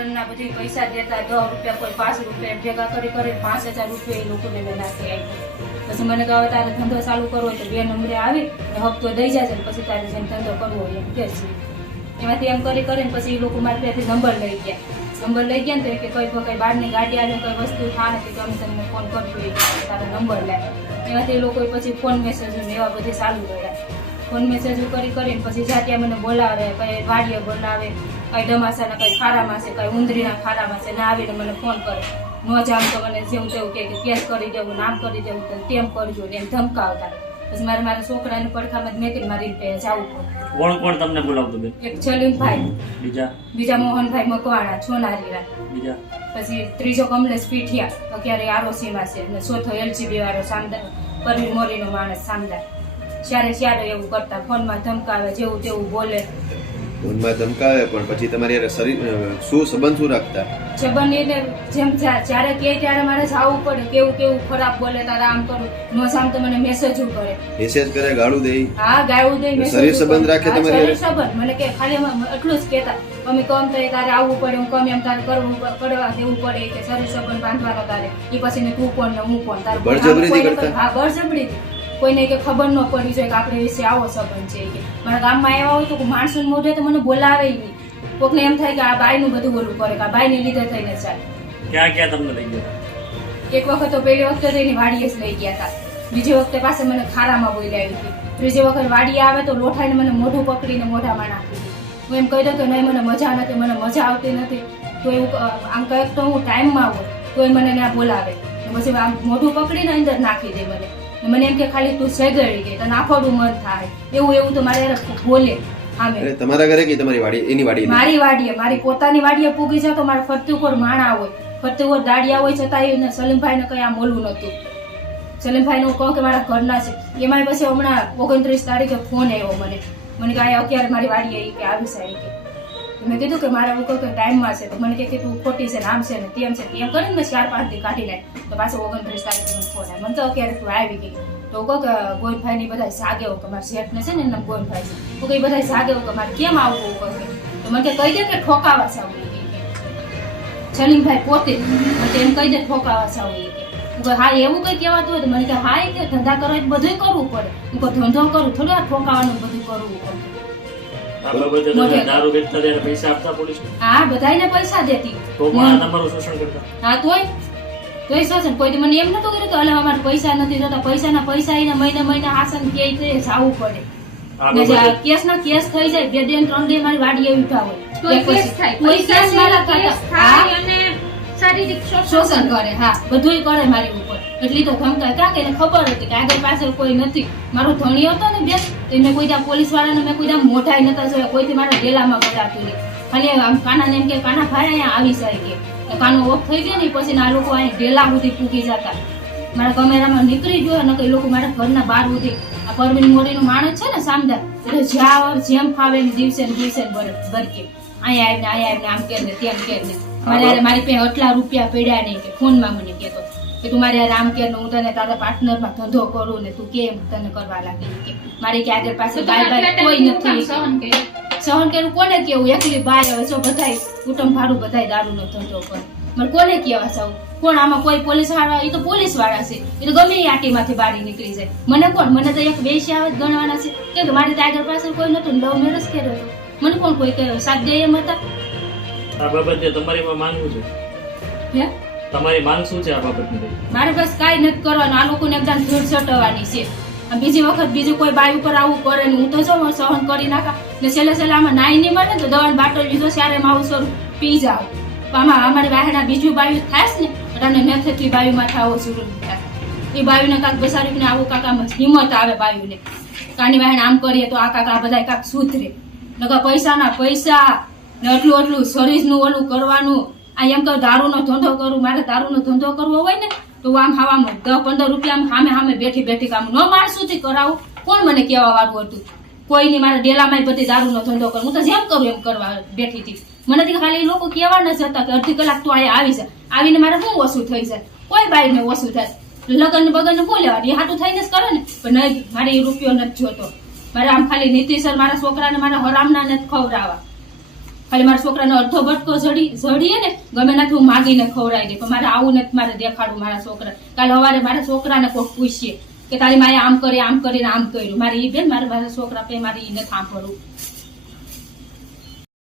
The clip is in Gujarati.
લગ્નના બધી પૈસા દેતા, દસ રૂપિયા કોઈ પાંચ રૂપિયા ભેગા કરી કરી પાંચ હજાર રૂપિયા એ લોકોને મેં નાખી આપી. પછી મને કહે તારે ધંધો ચાલુ કરવો હોય તો બે નંબરે આવી હપ્તો દઈ ને પછી તારે જેમ ધંધો કરવો એમ કે છે. એમાંથી એમ કરી કરીને પછી એ લોકો મારી ત્યાંથી નંબર લઈ ગયા. નંબર લઈ ગયા ને તો કે કોઈ કઈ બહારની ગાડી આવે કોઈ વસ્તુ થાય તો કે અમે તમને ફોન કરશું, એ તારો નંબર લે એમાંથી એ લોકોએ પછી ફોન મેસેજ ને એવા બધી ચાલુ રહ્યા ફોન મેસેજ કરી કરીને પછી જાત્યા મને બોલાવે કઈ વાડીએ બોલાવે કઈ ડમાસાના કઈ ખારામાં છે કઈ ઉંદરીના ખારામાં છે ને આવીને મને ફોન કરે. ન જામ તો મને જેવું તેવું કે કેસ કરી દેવું નામ કરી દેવું તો તેમ કરજો ને એમ ધમકાવતા. પછી મારે મારા છોકરાને પડખામાં જ મેકીને મારી રીતે જવું પડે. કોણ કોણ તમને બોલાવતું બેન? એક છલીમભાઈ. બીજા? બીજા મોહનભાઈ મકવાણા છોનારીરા બીજા? પછી ત્રીજો કમલેશ પીઠિયા અત્યારે આરોસીમાં છે અને ચોથો એલજીબી વાળો સામદાર પરવીર મોરીનો માણસ સામદાર. ત્યારે ત્યારે એવું કરતા ફોનમાં ધમકાવે જેવું તેવું બોલે. ફોનમાં ધમકાવે પણ પછી તમારી યાર શરીર શું સંબંધ શું રાખતા? સંબંધ એટલે જેમ જ્યારે કે ત્યારે મારે જવું પડે કેવું કેવું ખરાબ બોલે તારે આમ કરું નો સામ તો મને મેસેજ કરે. મેસેજ કરે ગાળું દે. હા ગાળું દે શરીર સંબંધ રાખે તમારી શરીર સંબંધ. મને કે ખાલી એટલું જ કહેતા. અમે કમ તો તારે આવવું પડે હું કમ એમ તારે કરવું કરવા દેવું પડે કે શરીર સંબંધ બાંધવાનો તારે. એ પછી ને તું કોણ ને હું કોણ? તારે બળજબરીથી કરતા? હા બળજબરીથી. કોઈને કે ખબર ન પડવી જોઈએ કે આપણે વિશે આવો સંબંધ છે કે. મારા ગામમાં આવ્યા હોય તો કોઈ માણસો મોઢે તો મને બોલાવે નહીં. કોકને એમ થાય કે આ બાઈનું બધું બોલવું કરે કે આ બાઈને લીધે થઈને ચાલે ક્યાં ક્યાં તમને લઈ ગયા? એક વખત તો પહેલી વખતે તો એની વાડીએ જ લઈ ગયા હતા બીજી વખતે પાસે મને ખારામાં બોલાવી હતી. ત્રીજી વખત વાડીએ આવે તો લોઠાઈને મને મોઢું પકડીને મોઢામાં નાખી હું એમ કહી દઉં કે નહીં મને મજા નથી મને મજા આવતી નથી. તો એવું આમ કંઈક તો હું ટાઈમમાં આવું તો એ મને ત્યાં બોલાવે. પછી આમ મોઢું પકડીને અંદર નાખી દે મને. મને એમ કે ખાલી તું સેગડી ગઈ તને આફોડું મન થાય. એવું એવું તો મારે બોલે. આમે તમારા ઘરે કે તમારી વાડી એની વાડી મારી વાડીએ મારી પોતાની વાડીએ પૂગી જાય તો મારા ફરતી ઉપર માણા હોય. ફરતી ઉપર દાડિયા હોય છતાં એને સલીમભાઈને કઈ આમ ઓલું નતું સલીમભાઈ નું કહું કે મારા ઘરના છે. એમાં પછી હમણાં ઓગણત્રીસ તારીખે ફોન આવ્યો મને. મને કે આ અત્યારે મારી વાડીએ કે આવી સાહેબ કે. મેં કીધું કે મારે એવું કોઈ કે ટાઈમમાં છે તો મને કહે કે તું ખોટી છે ને આમ છે ને તેમ છે તેમ કરીને મેં ચાર પાંચ દી કાઢી લે તો પાછું ઓગણત્રીસ તારીખે ફોન મને તો અત્યારે તું આવી ગઈ. તો કહો કે ગોવિંદભાઈ ની બધા સાગે હો કે મારા શેઠ ને છે ને એમના ગોવિંદભાઈ છે તો કઈ બધા સાગે હો કે મારે કેમ આવવું કહે તો મને કે, કહી દે કે ઠોકાવા છે આવું ઈ સલીમભાઈ પોતે મને એમ કહી દે ઠોકાવા છે આવું કે. હા એવું કઈ કહેવાતું હોય તો મને કે, હા, એ કે ધંધા કરવા તો બધું કરવું પડે. હું ધંધો કરું, થોડું આ ઠોકાવાનું બધું કરવું પડે. આ બાબતે તમે દારૂ વેચતા ત્યારે પૈસા આપતા પોલીસ હા પૈસા દેતી. તો પણ તમારું શોષણ કરતા. હા તોય તોય શાસન કોઈ મને એમ નતું કર્યું કે અલે અમારે પૈસા નથી થતા. પૈસાના પૈસા એને મહિને મહિને આસન કે તે જવું પડે. કેસ ના કેસ થઈ જાય બે દિન ત્રણ દિન મારી વાડીએ ઉઠા હોય. એક કેસ થાય. કોઈ મારા શારીરિક શોષણ શોષણ કરે હા. બધુંય કરે મારી ઉપર. એટલી તો ધમકાય કાં કે એને ખબર હતી કે આગળ પાછળ કોઈ નથી. મારો ધણી હતો ને બેન તો મેં કોઈ ત્યાં પોલીસ વાળાને મેં કોઈ ત્યાં મોઢાય નતા જોયા કોઈથી મારા ગેલામાં કરાતું નહીં. ખાલી આમ કાનાને એમ કે કાના ભાઈ અહીંયા આવી જાય કે. કાનો ઓફ થઈ ગયો ને પછી આ લોકો અહીં ડેલા સુધી પૂકી જતા. મારા કમેરામાં નીકળી ગયો અને લોકો મારા ઘરના બહાર સુધી. આ પરવીન મોરીનું માણસ છે ને સામદાર એટલે જ્યાં જેમ ફાવે એમ દિવસે ને દિવસે ભરકે અહીંયા આવીને અહીંયા આવીને આમ કે ને તેમ કે ને મારે મારી પાસે આટલા રૂપિયા પડ્યા નહીં કે ફોનમાં મને કહેતો. કે તું મારે આરામ આમ કે ને હું તને તારા પાર્ટનરમાં ધંધો કરું ને તું કેમ તને કરવા લાગી? કે મારી કે આગળ પાસે બાય બાય કોઈ નથી. સહન કર્યું? કોને કેવું? એકલી બાય હવે જો બધાય કુટુંબ ભાડું બધાય દારૂનો ધંધો કરે. મને કોને કેવા સૌ કોણ આમાં કોઈ પોલીસવાળા? એ તો પોલીસવાળા છે. એ તો ગમે એ આટીમાંથી બારી નીકળી જાય. મને કોણ? મને તો એક બેસી આવે ગણવાના છે. કેમ કે મારી આગળ પાછળ કોઈ નતું લવ મેરેજ કર્યો મને કોણ કોઈ કયો સાધ્ય દે એમ હતા. આ બાબતે તમારી માં માંગવું છે. હે? તમારી માંગ શું છે આ બાબતની? મારે બસ કાંઈ નથી કરવાનું. આ લોકોને એકદમ ધૂળ ચટવાની છે. બીજી વખત બીજું કોઈ બાઈ ઉપર આવું કરે ને હું તો જો સહન કરી નાખા. ને છેલ્લે છેલ્લે આમાં નાઈ નહીં મળે ને તો દવાની બાટલ લીધો, ત્યારે આવું સ્વરૂપ પી જાવ આમાં અમારી વાહેડા બીજું બાયું થાય ને, અને નેથેથી બાયુમાં થાવો શરૂ થાય એ બાયુને કાંક બેસાડીને આવું કાંક આમ હિંમત આવે બાયુને. કાની વાહેણ આમ કરીએ તો આ કાંક આ બધા કાંક સુધરે. નકા પૈસાના પૈસા ને એટલું એટલું શરીરનું ઓલું કરવાનું. આ એમ કહું દારૂનો ધંધો કરું, મારે દારૂનો ધંધો કરવો હોય ને, તો આમ હવામાં દસ પંદર રૂપિયા સામે સામે બેઠી બેઠી કામ ન માર સુધી કરાવું. કોણ મને કહેવા વાળું હતું? કોઈની મારા ડેલામાં બધી દારૂનો ધંધો કરું. હું તો જેમ કરું એમ કરવા બેઠી હતી. મને તો ખાલી લોકો કહેવા નથી હતા કે અડધી કલાક તું અહીંયા આવી છે આવીને મારે શું ઓછું થઈ જાય? કોઈ બાઈને ઓછું થાય. લગ્ન બગન શું લેવા? એ હાટું થઈને જ કરે ને. પણ નહીં, મારે એ રૂપિયો નથી જોતો. મારે આમ ખાલી નીતિસર મારા છોકરાને મારા હરામના નથી ખવડાવવા. ખાલી મારા છોકરાનો અડધો બટકો જડી જડીએ ને, ગમે નથી હું માગીને ખવડાવી દે. પણ મારે આવું નથી મારે દેખાડવું મારા છોકરા. કાલે સવારે મારા છોકરાને કોઈ પૂછીએ કે તારી માએ આમ કરી, આમ કરીને, આમ કર્યું. મારે ઈ બેન, મારે મારા છોકરા પે મારે એને સાંભળવું